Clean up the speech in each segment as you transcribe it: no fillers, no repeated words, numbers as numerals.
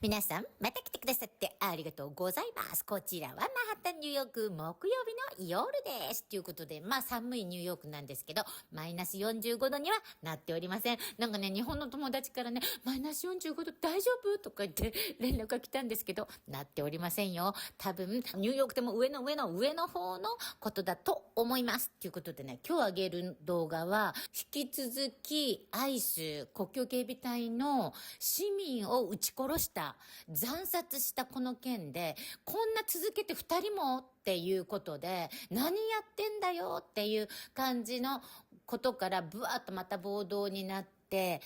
皆さん、また来てくださってありがとうございます。こちらはマンハッタンニューヨーク木曜日の夜です。ということで、寒いニューヨークなんですけど、マイナス45度にはなっておりません。なんかね、日本の友達からね、マイナス45度大丈夫とか言って連絡が来たんですけど、なっておりませんよ。多分、ニューヨークでも上の方のことだと思います。ということでね、今日あげる動画は、引き続き、ICE、国境警備隊の市民を撃ち殺した、惨殺したこの件で、こんな続けて2人もっていうことで、何やってんだよっていう感じのことから、ブワーッとまた暴動になって、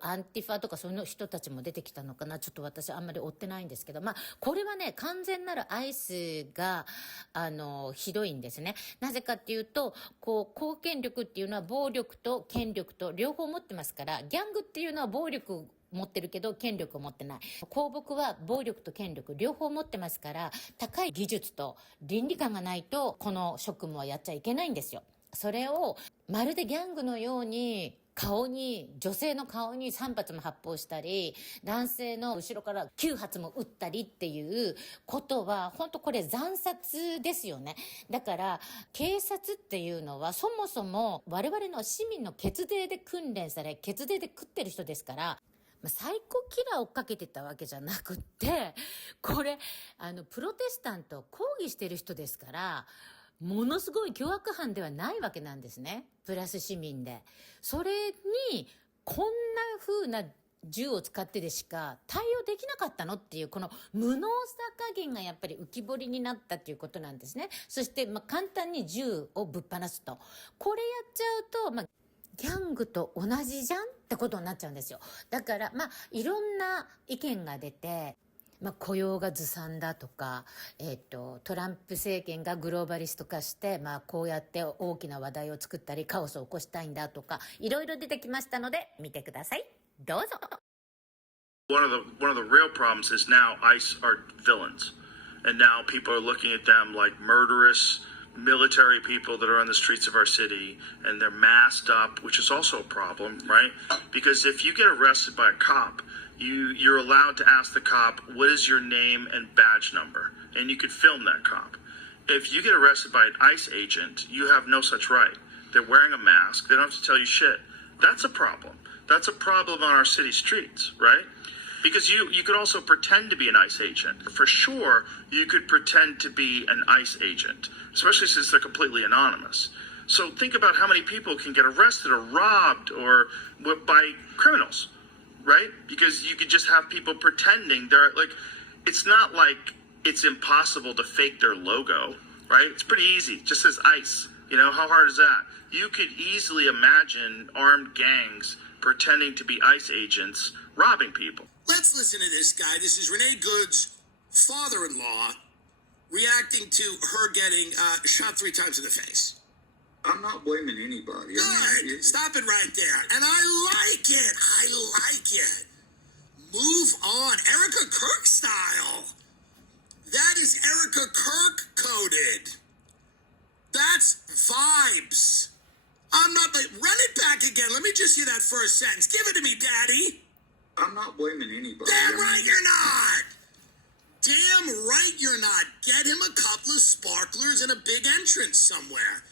アンティファとかその人たちも出てきたのかな。ちょっと私あんまり追ってないんですけど、これはね、完全なるICEが、ひどいんですね。なぜかっていうと、公権力っていうのは暴力と権力と両方持ってますから、ギャングっていうのは暴力持ってるけど権力を持ってない。公僕は暴力と権力両方持ってますから、高い技術と倫理観がないとこの職務はやっちゃいけないんですよ。それをまるでギャングのように女性の顔に3発も発砲したり、男性の後ろから9発も撃ったりっていうことは、本当これ惨殺ですよね。だから、警察っていうのはそもそも我々の市民の血税で訓練され、血税で食ってる人ですから、サイコキラーをかけてたわけじゃなくって、これ、プロテスタント抗議してる人ですから、ものすごい凶悪犯ではないわけなんですね。プラス市民で。それに、こんな風な銃を使ってでしか対応できなかったのっていう、この無能さ加減がやっぱり浮き彫りになったっていうことなんですね。そして、簡単に銃をぶっ放すと。これやっちゃうと、ギャングと同じじゃんってことになっちゃうんですよ。だから、いろんな意見が出て、雇用がずさんだとか、トランプ政権がグローバリスト化して、こうやって大きな話題を作ったり、カオスを起こしたいんだとか、いろいろ出てきましたので、見てください。どうぞ。One of the real problems is now ICE are villains. And now people are looking at them like murderous military people that are on the streets of our city, and they're masked up, which is also a problem, right? Because if you get arrested by a cop, you're allowed to ask the cop, what is your name and badge number? And you could film that cop. If you get arrested by an ICE agent, you have no such right. They're wearing a mask. They don't have to tell you shit. That's a problem. That's a problem on our city streets, right? Because you could also pretend to be an ICE agent. For sure, you could pretend to be an ICE agent, especially since they're completely anonymous. So think about how many people can get arrested or robbed or by criminals, right? Because you could just have people pretending they're like, it's not like it's impossible to fake their logo, right? It's pretty easy. It just says ICE. You know, how hard is that? You could easily imagine armed gangs pretending to be ICE agents robbing people. Let's listen to this guy. This is Renee Good's father-in-law reacting to her getting shot 3 times in the face. I'm not blaming anybody. Good. Stop it right there. And I like it. I like it. Move on. Erica Kirk style. That is Erica Kirk coded. That's vibes. I'm not like, run it back again. Let me just hear that first sentence. Give it to me, Daddy. I'm not blaming anybody. Damn right you're not. Damn right you're not. Get him a couple of sparklers and a big entrance somewhere.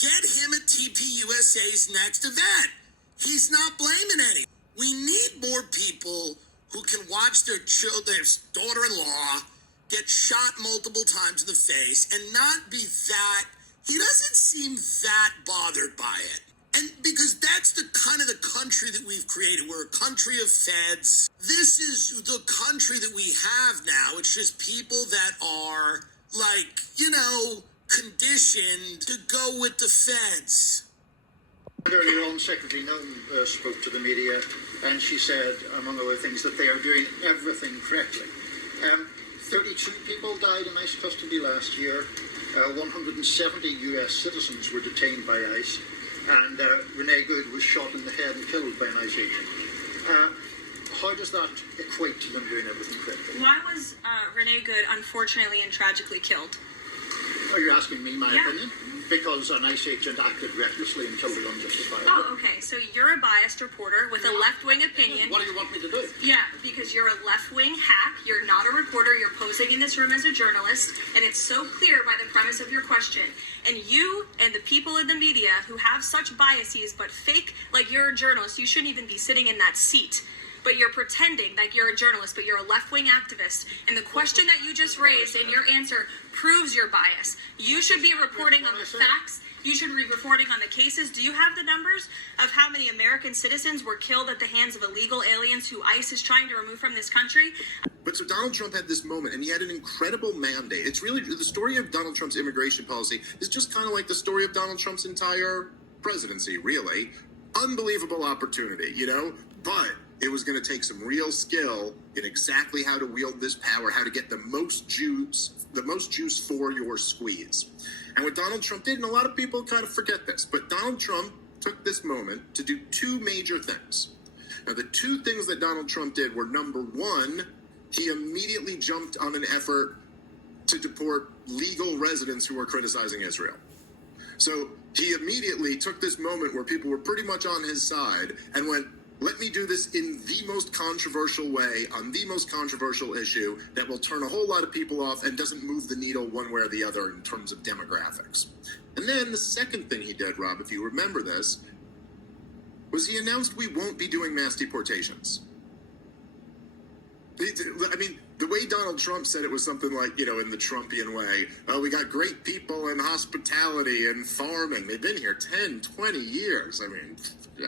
Get him at TPUSA's next event. He's not blaming any. We need more people who can watch their daughter-in-law get shot multiple times in the face and not be that. He doesn't seem that bothered by it. And because that's the kind of the country that we've created. We're a country of feds. This is the country that we have now. It's just people that are like, conditioned to go with the feds. Earlier on, Secretary Nunn spoke to the media, and she said, among other things, that they are doing everything correctly. 32 people died in ICE custody last year. 170 U.S. citizens were detained by ICE. And Renee Good was shot in the head and killed by an ICE agent. How does that equate to them doing everything correctly? Why was Renee Good unfortunately and tragically killed? Are you asking me my Yeah. opinion? Because an ICE agent acted recklessly and killed a unjustifiably. Oh, okay. So you're a biased reporter with a left-wing opinion. What do you want me to do? Yeah, because you're a left-wing hack. You're not a reporter. You're posing in this room as a journalist, and it's so clear by the premise of your question. And you and the people in the media who have such biases but fake like you're a journalist, you shouldn't even be sitting in that seat. But you're pretending like you're a journalist, but you're a left-wing activist. And the question that you just raised and your answer proves your bias. You should be reporting on the facts. You should be reporting on the cases. Do you have the numbers of how many American citizens were killed at the hands of illegal aliens who ICE is trying to remove from this country? But so Donald Trump had this moment, and he had an incredible mandate. It's really, the story of Donald Trump's immigration policy is just kind of like the story of Donald Trump's entire presidency, really. Unbelievable opportunity, you know? But it was going to take some real skill in exactly how to wield this power, how to get the most juice for your squeeze. And what Donald Trump did, and a lot of people kind of forget this, but Donald Trump took this moment to do two major things. Now, the two things that Donald Trump did were, number one, he immediately jumped on an effort to deport legal residents who were criticizing Israel. So he immediately took this moment where people were pretty much on his side and went, let me do this in the most controversial way, on the most controversial issue that will turn a whole lot of people off and doesn't move the needle one way or the other in terms of demographics. And then the second thing he did, Rob, if you remember this, was he announced we won't be doing mass deportations. I mean, the way Donald Trump said it was something like, you know, in the Trumpian way, oh, we got great people in hospitality and farming. They've been here 10, 20 years. I mean, yeah.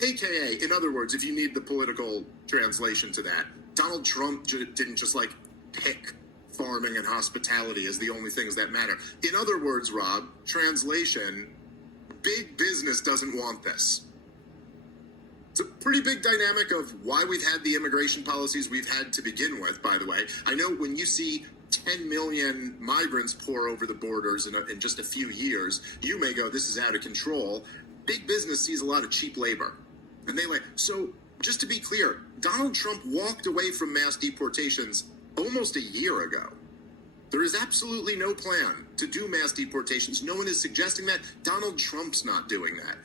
AKA, in other words, if you need the political translation to that, Donald Trump didn't just like pick farming and hospitality as the only things that matter. In other words, Rob, translation, big business doesn't want this. It's a pretty big dynamic of why we've had the immigration policies we've had to begin with, by the way. I know when you see 10 million migrants pour over the borders in just a few years, you may go, this is out of control. Big business sees a lot of cheap labor. And they like, so just to be clear, Donald Trump walked away from mass deportations almost a year ago. There is absolutely no plan to do mass deportations. No one is suggesting that. Donald Trump's not doing that.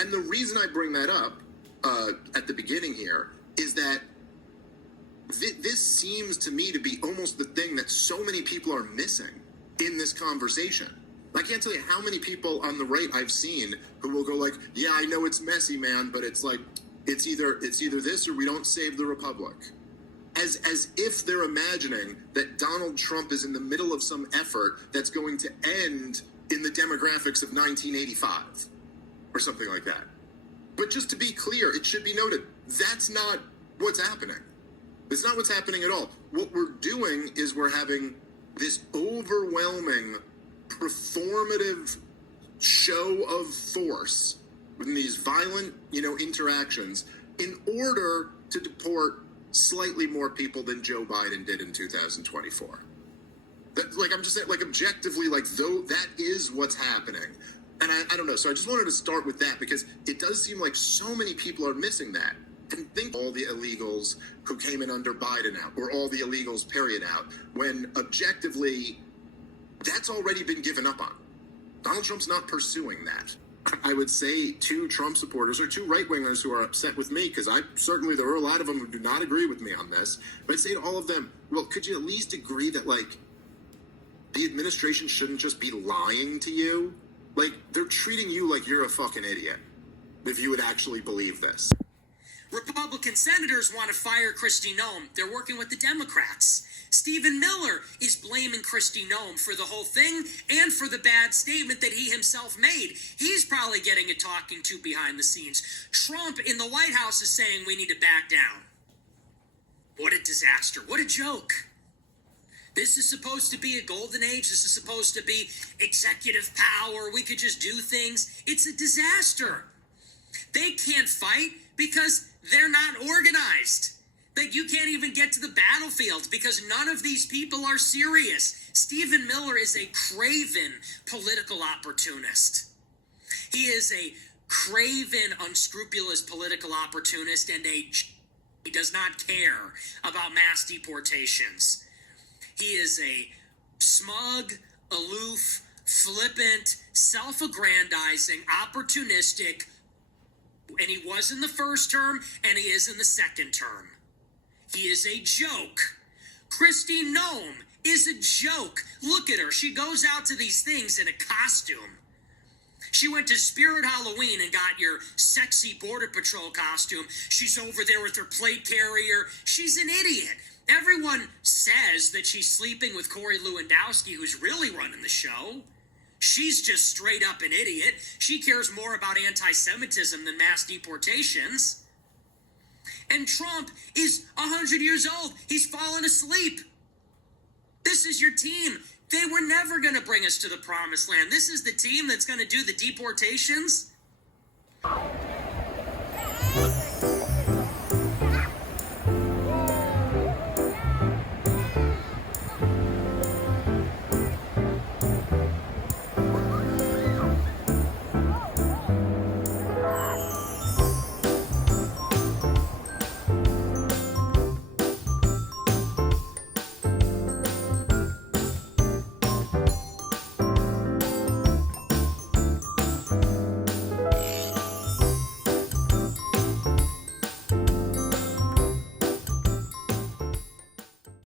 And the reason I bring that up at the beginning here is that this seems to me to be almost the thing that so many people are missing in this conversation. I can't tell you how many people on the right I've seen who will go like, yeah, I know it's messy, man, but it's like, it's either this or we don't save the republic. As if they're imagining that Donald Trump is in the middle of some effort that's going to end in the demographics of 1985 or something like that. But just to be clear, it should be noted, that's not what's happening. It's not what's happening at all. What we're doing is we're having this overwhelming performative show of force in these violent, interactions in order to deport slightly more people than Joe Biden did in 2024. I'm just saying, objectively, though that is what's happening. And I don't know. So I just wanted to start with that because it does seem like so many people are missing that. And think all the illegals who came in under Biden out, or all the illegals, period, out, when objectively, that's already been given up on. Donald Trump's not pursuing that. I would say to Trump supporters or to right-wingers who are upset with me, because there are a lot of them who do not agree with me on this, but I'd say to all of them, well, could you at least agree that, the administration shouldn't just be lying to you? They're treating you like you're a fucking idiot, if you would actually believe this. Republican senators want to fire Kristi Noem. They're working with the Democrats. Stephen Miller is blaming Kristi Noem for the whole thing and for the bad statement that he himself made. He's probably getting a talking to behind the scenes. Trump in the White House is saying we need to back down. What a disaster. What a joke. This is supposed to be a golden age. This is supposed to be executive power. We could just do things. It's a disaster. They can't fight because they're not organized. You can't even get to the battlefield because none of these people are serious. Stephen Miller is a craven political opportunist. He is a craven, unscrupulous political opportunist, and he does not care about mass deportations. He is a smug, aloof, flippant, self-aggrandizing, opportunistic, and he was in the first term, and he is in the second term. He is a joke. Kristi Noem is a joke. Look at her. She goes out to these things in a costume. She went to Spirit Halloween and got your sexy Border Patrol costume. She's over there with her plate carrier. She's an idiot. Everyone says that she's sleeping with Corey Lewandowski, who's really running the show. She's just straight up an idiot. She cares more about anti-Semitism than mass deportations. And Trump is 100 years old. He's fallen asleep. This is your team. They were never going to bring us to the promised land. This is the team that's going to do the deportations.